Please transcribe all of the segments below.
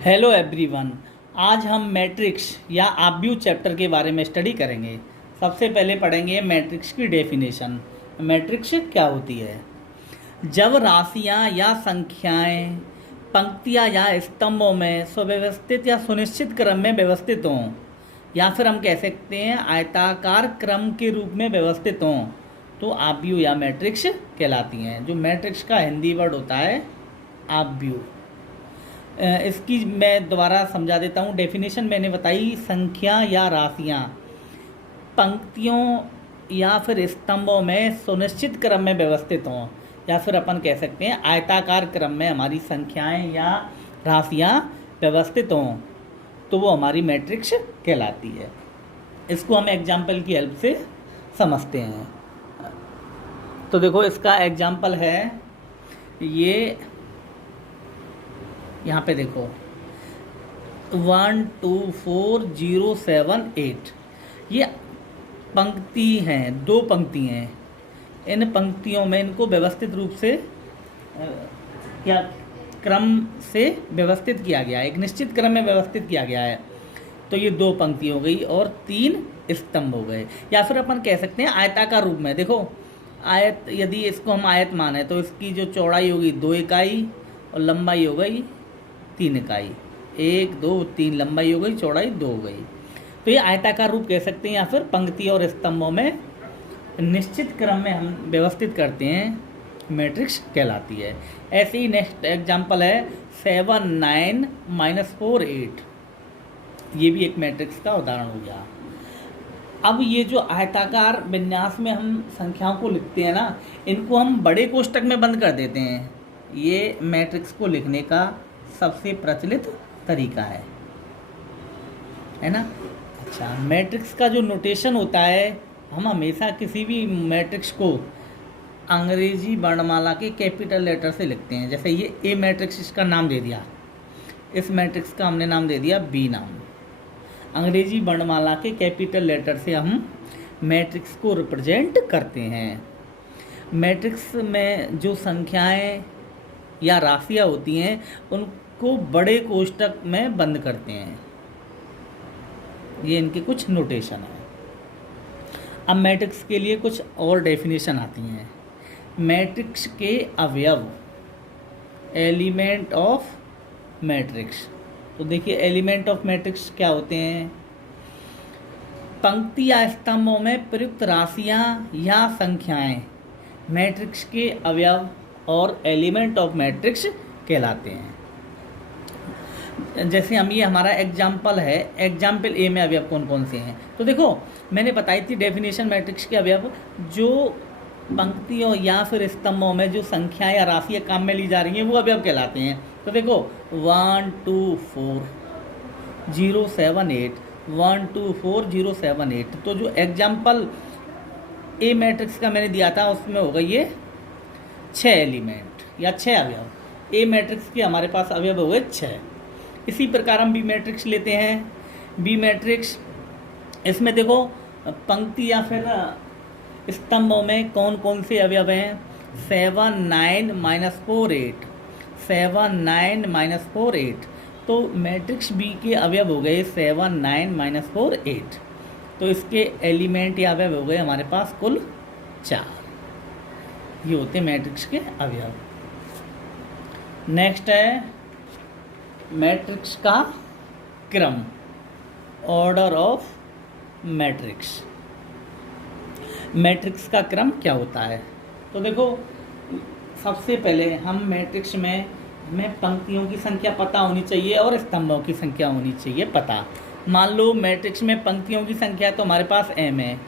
Hello everyone. आज हम matrix या आव्यूह चैप्टर के बारे में स्टडी करेंगे। सबसे पहले पढ़ेंगे मैट्रिक्स की डेफिनेशन। मैट्रिक्स क्या होती है? जब राशियां या संख्याएं पंक्तियां या स्तंभों में सुव्यवस्थित या सुनिश्चित क्रम में व्यवस्थित हों, या फिर हम कह सकते हैं आयताकार क्रम के रूप में व्यवस्थित हों, तो आव्यूह या मैट्रिक्स कहलाती हैं। जो मैट्रिक्स का हिंदी वर्ड होता है आव्यूह। इसकी मैं दोबारा समझा देता हूँ। डेफिनेशन मैंने बताई, संख्या या राशियाँ पंक्तियों या फिर स्तंभों में सुनिश्चित क्रम में व्यवस्थित हों, या फिर अपन कह सकते हैं आयताकार क्रम में हमारी संख्याएं या राशियाँ व्यवस्थित हों, तो वो हमारी मैट्रिक्स कहलाती है। इसको हम एग्जाम्पल की हेल्प से समझते हैं। तो देखो, इसका एग्जाम्पल है ये, यहाँ पे देखो 1 2 4 0 7 8, ये पंक्ति हैं, दो पंक्ति हैं। इन पंक्तियों में इनको व्यवस्थित रूप से क्या क्रम से व्यवस्थित किया गया है, एक निश्चित क्रम में व्यवस्थित किया गया है। तो ये दो पंक्ति हो गई और 3 स्तंभ हो गए, या फिर अपन कह सकते हैं आयताकार रूप में। देखो आयत, यदि इसको हम आयत माने तो इसकी जो चौड़ाई होगी 2 इकाई और लंबाई हो गई 3 इकाई। 1 2 3 लंबाई हो गई, चौड़ाई 2 हो गई। तो ये आयताकार रूप कह सकते हैं, या फिर पंक्ति और स्तंभों में निश्चित क्रम में हम व्यवस्थित करते हैं, मैट्रिक्स कहलाती है। ऐसे ही नेक्स्ट एग्जांपल है 7 9 -4 8। ये भी एक मैट्रिक्स का उदाहरण हो गया। अब ये जो आयताकार विन्यास में हम संख्याओं को लिखते हैं ना, इनको हम बड़े कोष्टक में बंद कर देते हैं। ये मैट्रिक्स को लिखने का सबसे प्रचलित तरीका है ना। अच्छा, मैट्रिक्स का जो नोटेशन होता है, हम हमेशा किसी भी मैट्रिक्स को अंग्रेजी वर्णमाला के कैपिटल लेटर से लिखते हैं। जैसे ये ए मैट्रिक्स, इसका नाम दे दिया, इस मैट्रिक्स का हमने नाम दे दिया बी नाम। अंग्रेजी वर्णमाला के कैपिटल लेटर से हम मैट्रिक्स को रिप्रेजेंट करते हैं। मैट्रिक्स में जो संख्याएं या राशियाँ होती हैं, उनको बड़े कोष्टक में बंद करते हैं। ये इनके कुछ नोटेशन है। अब मैट्रिक्स के लिए कुछ और डेफिनेशन आती हैं। मैट्रिक्स के अवयव, एलिमेंट ऑफ मैट्रिक्स। तो देखिए, एलिमेंट ऑफ मैट्रिक्स क्या होते हैं? पंक्ति या स्तंभों में प्रयुक्त राशियां या संख्याएं मैट्रिक्स के अवयव और एलिमेंट ऑफ मैट्रिक्स कहलाते हैं। जैसे हम, ये हमारा एग्जाम्पल है, एग्जाम्पल ए में अवयव कौन कौन से हैं। तो देखो, मैंने बताई थी डेफिनेशन मैट्रिक्स के अवयव, जो पंक्तियों या फिर स्तंभों में जो संख्याएं या राशियाँ काम में ली जा रही हैं, वो अवयव कहलाते हैं। तो देखो 1 2 4 0 7 8, 1 2 4 0 7 8। तो जो एग्जाम्पल ए मैट्रिक्स का मैंने दिया था, उसमें होगा ये 6 एलिमेंट या 6 अवयव। ए मैट्रिक्स के हमारे पास अवयव हो गए 6। इसी प्रकार हम बी मैट्रिक्स लेते हैं। बी मैट्रिक्स, इसमें देखो पंक्ति या फिर स्तंभों में कौन कौन से अवयव हैं? 7 9 -4 8, 7 9 -4 8। तो मैट्रिक्स बी के अवयव हो गए 7 9 -4 8। तो इसके एलिमेंट या अवयव हो गए हमारे पास कुल 4। ये होते मैट्रिक्स के अवयव। नेक्स्ट है मैट्रिक्स का क्रम, ऑर्डर ऑफ मैट्रिक्स। मैट्रिक्स का क्रम क्या होता है? तो देखो, सबसे पहले हम मैट्रिक्स में हमें पंक्तियों की संख्या पता होनी चाहिए और स्तंभों की संख्या होनी चाहिए पता। मान लो मैट्रिक्स में पंक्तियों की संख्या तो हमारे पास m है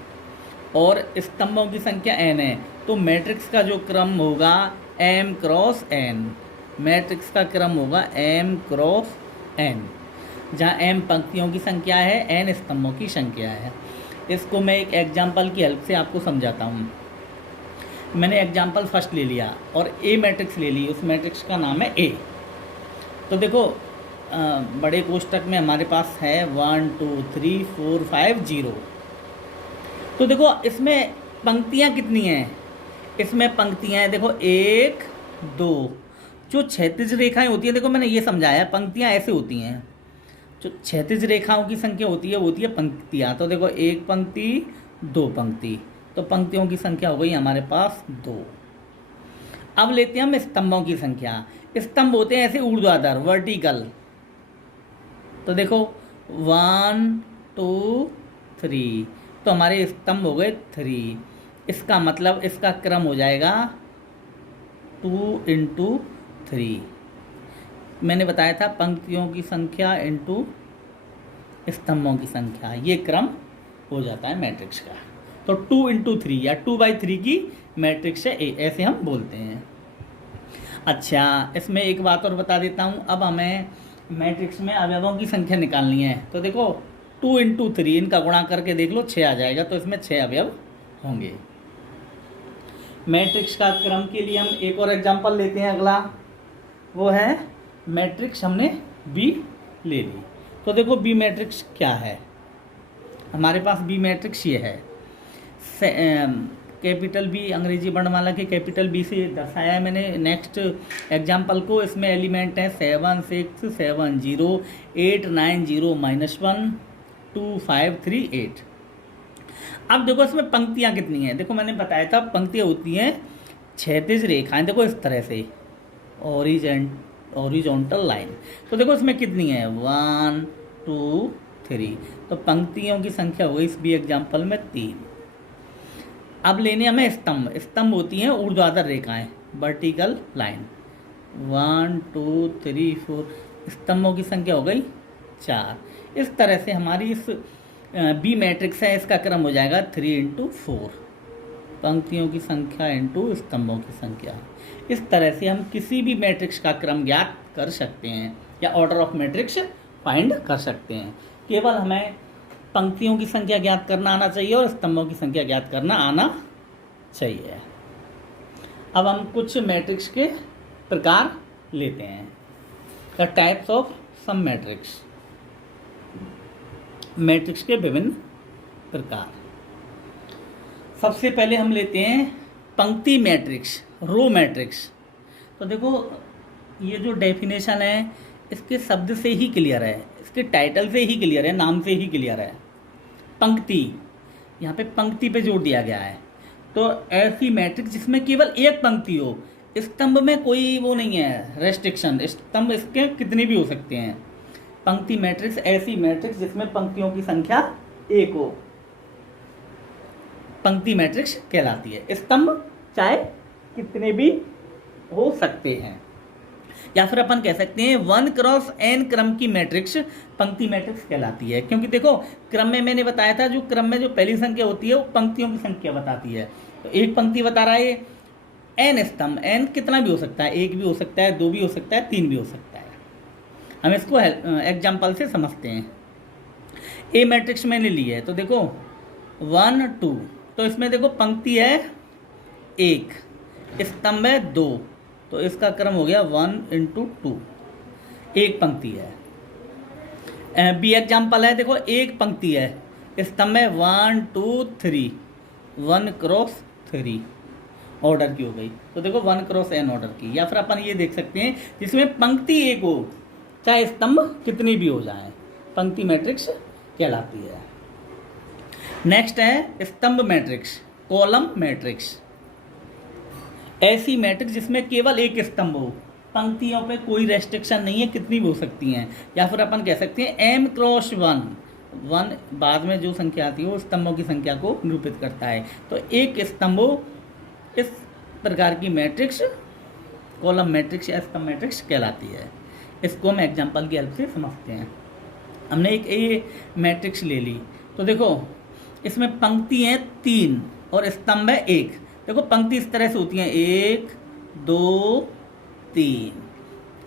और स्तंभों की संख्या n है, तो मैट्रिक्स का जो क्रम होगा m क्रॉस n। मैट्रिक्स का क्रम होगा m क्रॉस n, जहाँ m पंक्तियों की संख्या है, n स्तंभों की संख्या है। इसको मैं एक एग्जाम्पल की हेल्प से आपको समझाता हूँ। मैंने एग्जाम्पल फर्स्ट ले लिया और ए मैट्रिक्स ले ली, उस मैट्रिक्स का नाम है ए। तो देखो, बड़े कोष्टक में हमारे पास है 1 2 3 4 5 0। तो देखो, इसमें पंक्तियाँ कितनी हैं? इसमें पंक्तियाँ हैं देखो 1 2, जो क्षैतिज रेखाएं होती है, देखो मैंने ये समझाया, पंक्तियां ऐसे होती हैं। जो क्षैतिज रेखाओं की संख्या होती है वो होती है पंक्तियां। तो देखो एक पंक्ति, दो पंक्ति, तो पंक्तियों की संख्या हो गई हमारे पास 2। अब लेते हैं हम स्तंभों की संख्या। स्तंभ होते हैं ऐसे ऊर्ध्वाधर, वर्टिकल। तो देखो 1 2 3, तो हमारे स्तंभ हो गए 3। इसका मतलब इसका क्रम हो जाएगा 2 × 3। मैंने बताया था पंक्तियों की संख्या इंटू स्तंभों की संख्या, ये क्रम हो जाता है मैट्रिक्स का। तो 2 × 3 या 2/3 की मैट्रिक्स है, ऐसे हम बोलते हैं। अच्छा, इसमें एक बात और बता देता हूँ। अब हमें मैट्रिक्स में अवयवों की संख्या निकालनी है। तो देखो 2 × 3, इनका गुणा करके देख लो, 6 आ जाएगा। तो इसमें 6 अवयव होंगे। मैट्रिक्स का क्रम के लिए हम एक और एग्जांपल लेते हैं। अगला वो है मैट्रिक्स, हमने बी ले ली। तो देखो बी मैट्रिक्स क्या है, हमारे पास बी मैट्रिक्स ये है। कैपिटल बी, अंग्रेजी वर्णमाला के कैपिटल बी से दर्शाया है मैंने नेक्स्ट एग्जांपल को। इसमें एलिमेंट है 7 6 7 0 8 9 0 -1 2 5 3 8। अब देखो इसमें पंक्तियां कितनी हैं। देखो मैंने बताया था पंक्तियां होती हैं क्षैतिज रेखाएं, देखो इस तरह से, हॉरिजॉन्टल लाइन। तो देखो इसमें कितनी है, 1 2 3। तो पंक्तियों की संख्या हो गई इस बी एग्जाम्पल में 3। अब लेने हमें स्तंभ। स्तंभ होती हैं ऊर्ध्वाधर रेखाएं, वर्टिकल लाइन। 1 2 3 4, स्तंभों की संख्या हो गई 4। इस तरह से हमारी इस बी मैट्रिक्स है, इसका क्रम हो जाएगा 3 × 4, पंक्तियों की संख्या इंटू स्तंभों की संख्या। इस तरह से हम किसी भी मैट्रिक्स का क्रम ज्ञात कर सकते हैं या ऑर्डर ऑफ मैट्रिक्स फाइंड कर सकते हैं। केवल हमें पंक्तियों की संख्या ज्ञात करना आना चाहिए और स्तंभों की संख्या ज्ञात करना आना चाहिए। अब हम कुछ मैट्रिक्स के प्रकार लेते हैं। The types of some matrix, matrix के विभिन्न प्रकार। सबसे पहले हम लेते हैं पंक्ति मैट्रिक्स, रो मैट्रिक्स। तो देखो ये जो डेफिनेशन है इसके शब्द से ही क्लियर है, इसके टाइटल से ही क्लियर है, नाम से ही क्लियर है। पंक्ति, यहाँ पे पंक्ति पे जोर दिया गया है। तो ऐसी मैट्रिक्स जिसमें केवल एक पंक्ति हो, स्तंभ में कोई वो नहीं है रेस्ट्रिक्शन, स्तंभ इसके कितने भी हो सकते हैं। पंक्ति मैट्रिक्स ऐसी मैट्रिक्स जिसमें पंक्तियों की संख्या 1 हो, पंक्ति मैट्रिक्स कहलाती है। स्तंभ चाहे कितने भी हो सकते हैं, या फिर अपन कह सकते हैं 1 × n क्रम की मैट्रिक्स पंक्ति मैट्रिक्स कहलाती है। क्योंकि देखो क्रम में मैंने बताया था, जो क्रम में जो पहली संख्या होती है वो पंक्तियों की संख्या बताती है। तो एक पंक्ति बता रहा है n स्तंभ, n कितना भी हो सकता है, 1 भी हो सकता है, 2 भी हो सकता है, 3 भी हो सकता है। हम इसको एग्जाम्पल से समझते हैं। ए मैट्रिक्स मैंने ली है, तो देखो 1 2, तो इसमें देखो पंक्ति है 1, स्तंभ है 2, तो इसका क्रम हो गया 1 × 2, एक पंक्ति है। बी एग्जाम्पल है, देखो एक पंक्ति है, स्तंभ है 1 2 3, 1 × 3 ऑर्डर की हो गई। तो देखो 1 × n ऑर्डर की। या फिर अपन ये देख सकते हैं जिसमें पंक्ति 1 हो, चाहे स्तंभ कितनी भी हो जाए, पंक्ति मैट्रिक्स कहलाती है। नेक्स्ट है स्तंभ मैट्रिक्स, कॉलम मैट्रिक्स। ऐसी मैट्रिक्स जिसमें केवल एक स्तंभ हो, पंक्तियों पे कोई रेस्ट्रिक्शन नहीं है, कितनी भी हो सकती हैं। या फिर अपन कह सकते हैं m × 1 बाद में जो संख्या आती है वो स्तंभों की संख्या को निरूपित करता है। तो एक स्तंभ हो, इस प्रकार की मैट्रिक्स कॉलम मैट्रिक्स या स्तंभ मैट्रिक्स कहलाती है। इसको हम एग्जाम्पल की हेल्प से समझते हैं। हमने एक ए मैट्रिक्स ले ली, तो देखो इसमें पंक्ति है 3 और स्तंभ है 1। देखो पंक्ति इस तरह से होती है 1 2 3,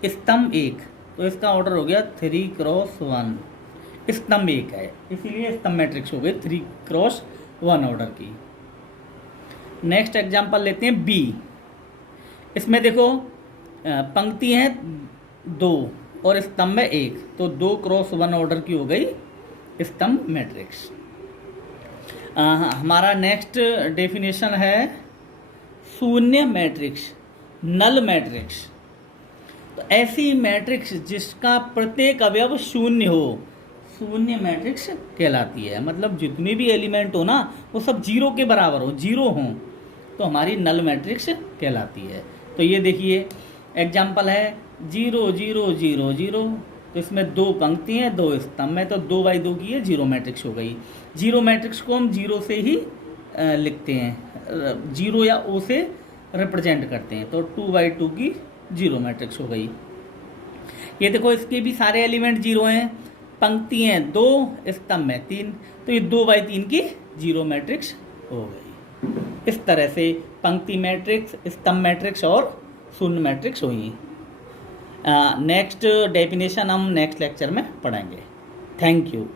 स्तंभ 1, तो इसका ऑर्डर हो गया 3 × 1, स्तंभ 1 है, इसीलिए स्तंभ मैट्रिक्स हो गई 3 × 1 ऑर्डर की। नेक्स्ट एग्जाम्पल लेते हैं बी। इसमें देखो पंक्ति है 2 और स्तंभ है 1, तो 2 × 1 ऑर्डर की हो गई स्तंभ मैट्रिक्स। हमारा नेक्स्ट डेफिनेशन है शून्य मैट्रिक्स, नल मैट्रिक्स। तो ऐसी मैट्रिक्स जिसका प्रत्येक अवयव शून्य हो, शून्य मैट्रिक्स कहलाती है। मतलब जितने भी एलिमेंट हो ना वो सब जीरो के बराबर हो, जीरो हों, तो हमारी नल मैट्रिक्स कहलाती है। तो ये देखिए एग्जाम्पल है 0 0 0 0, तो इसमें 2 पंक्ति हैं 2 स्तंभ में, तो 2 बाई 2 की ये जीरो मैट्रिक्स हो गई। जीरो मैट्रिक्स को हम जीरो से ही लिखते हैं, जीरो या ओ से रिप्रेजेंट करते हैं, तो 2 बाई 2 की जीरो मैट्रिक्स हो गई। ये देखो इसके भी सारे एलिमेंट जीरो हैं, पंक्ति हैं 2, स्तंभ में 3, तो ये 2 बाई 3 की जीरो मैट्रिक्स हो गई। इस तरह से पंक्ति मैट्रिक्स, स्तंभ मैट्रिक्स और शून्य मैट्रिक्स हुई। नेक्स्ट डेफिनेशन हम नेक्स्ट लेक्चर में पढ़ेंगे। Thank you.